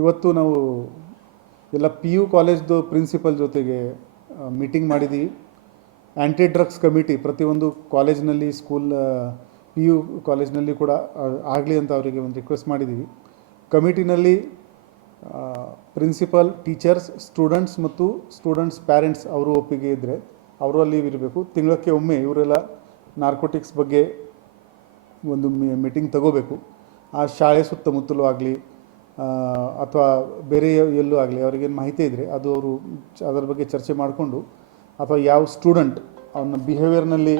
ಇವತ್ತು ನಾವು ಎಲ್ಲ PU ಕಾಲೇಜ್ದು ಪ್ರಿನ್ಸಿಪಲ್ ಜೊತೆಗೆ ಮೀಟಿಂಗ್ ಮಾಡಿದ್ದೀವಿ. ಆ್ಯಂಟಿ ಡ್ರಗ್ಸ್ ಕಮಿಟಿ ಪ್ರತಿಯೊಂದು ಕಾಲೇಜ್ನಲ್ಲಿ PU ಕಾಲೇಜ್ನಲ್ಲಿ ಕೂಡ ಆಗಲಿ ಅಂತ ಅವರಿಗೆ ಒಂದು ರಿಕ್ವೆಸ್ಟ್ ಮಾಡಿದ್ದೀವಿ. ಕಮಿಟಿನಲ್ಲಿ ಪ್ರಿನ್ಸಿಪಲ್, ಟೀಚರ್ಸ್, ಸ್ಟೂಡೆಂಟ್ಸ್ ಮತ್ತು ಸ್ಟೂಡೆಂಟ್ಸ್ ಪ್ಯಾರೆಂಟ್ಸ್ ಅವರು ಒಪ್ಪಿಗೆ ಇದ್ದರೆ ಅವರು ಅಲ್ಲಿ ಇರಬೇಕು. ತಿಂಗಳಕ್ಕೆ ಒಮ್ಮೆ ಇವರೆಲ್ಲ ನಾರ್ಕೋಟಿಕ್ಸ್ ಬಗ್ಗೆ ಒಂದು ಮೀಟಿಂಗ್ ತಗೋಬೇಕು. ಆ ಶಾಲೆ ಸುತ್ತಮುತ್ತಲೂ ಆಗಲಿ ಅಥವಾ ಬೇರೆ ಎಲ್ಲೂ ಆಗಲಿ ಅವ್ರಿಗೇನು ಮಾಹಿತಿ ಇದ್ದರೆ ಅದು ಅವರು ಅದರ ಬಗ್ಗೆ ಚರ್ಚೆ ಮಾಡಿಕೊಂಡು, ಅಥವಾ ಯಾವ ಸ್ಟೂಡೆಂಟ್ ಅವನ ಬಿಹೇವಿಯರ್ನಲ್ಲಿ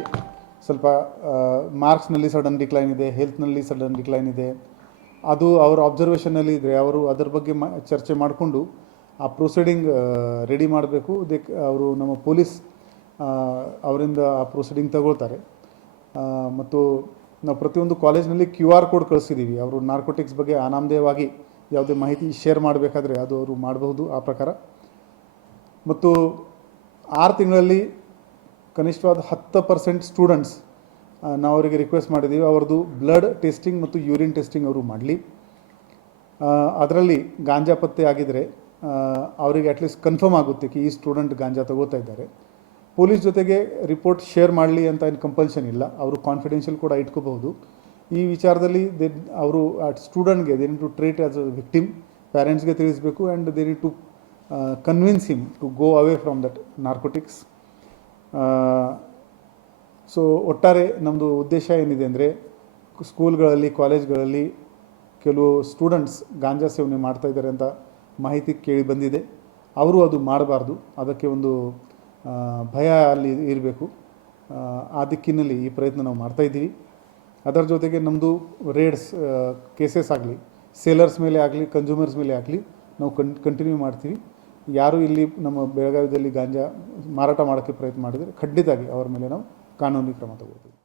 ಸ್ವಲ್ಪ ಮಾರ್ಕ್ಸ್ನಲ್ಲಿ ಸಡನ್ ಡಿಕ್ಲೈನ್ ಇದೆ, ಹೆಲ್ತ್ನಲ್ಲಿ ಸಡನ್ ಡಿಕ್ಲೈನ್ ಇದೆ, ಅದು ಅವರ ಅಬ್ಸರ್ವೇಷನಲ್ಲಿ ಇದ್ದರೆ ಅವರು ಅದರ ಬಗ್ಗೆ ಚರ್ಚೆ ಮಾಡಿಕೊಂಡು ಆ ಪ್ರೊಸೀಡಿಂಗ್ ರೆಡಿ ಮಾಡಬೇಕು. ಅವರು ನಮ್ಮ ಪೊಲೀಸ್ ಅವರಿಂದ ಆ ಪ್ರೊಸೀಡಿಂಗ್ ತಗೊಳ್ತಾರೆ. ಮತ್ತು ನಾವು ಪ್ರತಿಯೊಂದು ಕಾಲೇಜ್ನಲ್ಲಿ QR ಕೋಡ್ ಕಳಿಸಿದ್ದೀವಿ. ಅವರು ನಾರ್ಕೋಟಿಕ್ಸ್ ಬಗ್ಗೆ ಅನಾಮಧೇಯವಾಗಿ ಯಾವುದೇ ಮಾಹಿತಿ ಶೇರ್ ಮಾಡಬೇಕಾದ್ರೆ ಅದು ಅವರು ಮಾಡಬಹುದು ಆ ಪ್ರಕಾರ. ಮತ್ತು 6 ತಿಂಗಳಲ್ಲಿ ಕನಿಷ್ಠವಾದ 10% ಸ್ಟೂಡೆಂಟ್ಸ್ ನಾವು ಅವರಿಗೆ ರಿಕ್ವೆಸ್ಟ್ ಮಾಡಿದ್ದೀವಿ, ಅವ್ರದ್ದು ಬ್ಲಡ್ ಟೆಸ್ಟಿಂಗ್ ಮತ್ತು ಯೂರಿನ್ ಟೆಸ್ಟಿಂಗ್ ಅವರು ಮಾಡಲಿ. ಅದರಲ್ಲಿ ಗಾಂಜಾ ಪತ್ತೆ ಆಗಿದರೆ ಅವರಿಗೆ ಅಟ್ಲೀಸ್ಟ್ ಕನ್ಫರ್ಮ್ ಆಗುತ್ತೆ ಈ ಸ್ಟೂಡೆಂಟ್ ಗಾಂಜಾ ತಗೋತಾ ಇದ್ದಾರೆ. ಪೊಲೀಸ್ ಜೊತೆಗೆ ರಿಪೋರ್ಟ್ ಶೇರ್ ಮಾಡಲಿ ಅಂತ ಏನು ಕಂಪಲ್ಷನ್ ಇಲ್ಲ, ಅವರು ಕಾನ್ಫಿಡೆನ್ಷಿಯಲ್ ಕೂಡ ಇಟ್ಕೋಬಹುದು. ಈ ವಿಚಾರದಲ್ಲಿ ಅವರು ಸ್ಟೂಡೆಂಟ್ಗೆ they need to treat as a victim, ಪ್ಯಾರೆಂಟ್ಸ್ಗೆ ತಿಳಿಸಬೇಕು. And they need to convince him to go away from that narcotics. So ಒಟ್ಟಾರೆ ನಮ್ಮದು ಉದ್ದೇಶ ಏನಿದೆ ಅಂದರೆ, ಸ್ಕೂಲ್ಗಳಲ್ಲಿ, ಕಾಲೇಜ್ಗಳಲ್ಲಿ ಕೆಲವು ಸ್ಟೂಡೆಂಟ್ಸ್ ಗಾಂಜಾ ಸೇವನೆ ಮಾಡ್ತಾ ಇದ್ದಾರೆ ಅಂತ ಮಾಹಿತಿ ಕೇಳಿ ಬಂದಿದೆ. ಅವರು ಅದು ಮಾಡಬಾರ್ದು, ಅದಕ್ಕೆ ಒಂದು ಭಯ ಅಲ್ಲಿ ಇರಬೇಕು. ಆ ದಿಕ್ಕಿನಲ್ಲಿ ಈ ಪ್ರಯತ್ನ ನಾವು ಮಾಡ್ತಾಯಿದ್ದೀವಿ. ಅದರ ಜೊತೆಗೆ ನಮ್ಮದು ರೇಡ್ಸ್ ಕೇಸಸ್ ಆಗಲಿ, ಸೇಲರ್ಸ್ ಮೇಲೆ ಆಗಲಿ, ಕನ್ಸ್ಯೂಮರ್ಸ್ ಮೇಲೆ ಆಗಲಿ ನಾವು ಕಂಟಿನ್ಯೂ ಮಾಡ್ತೀವಿ. ಯಾರು ಇಲ್ಲಿ ನಮ್ಮ ಬೆಳಗಾವಿಯಲ್ಲಿ ಗಾಂಜಾ ಮಾರಾಟ ಮಾಡೋಕ್ಕೆ ಪ್ರಯತ್ನ ಮಾಡಿದರೆ ಖಂಡಿತವಾಗಿ ಅವರ ಮೇಲೆ ನಾವು ಕಾನೂನಿ ಕ್ರಮ ತಗೋತೀವಿ.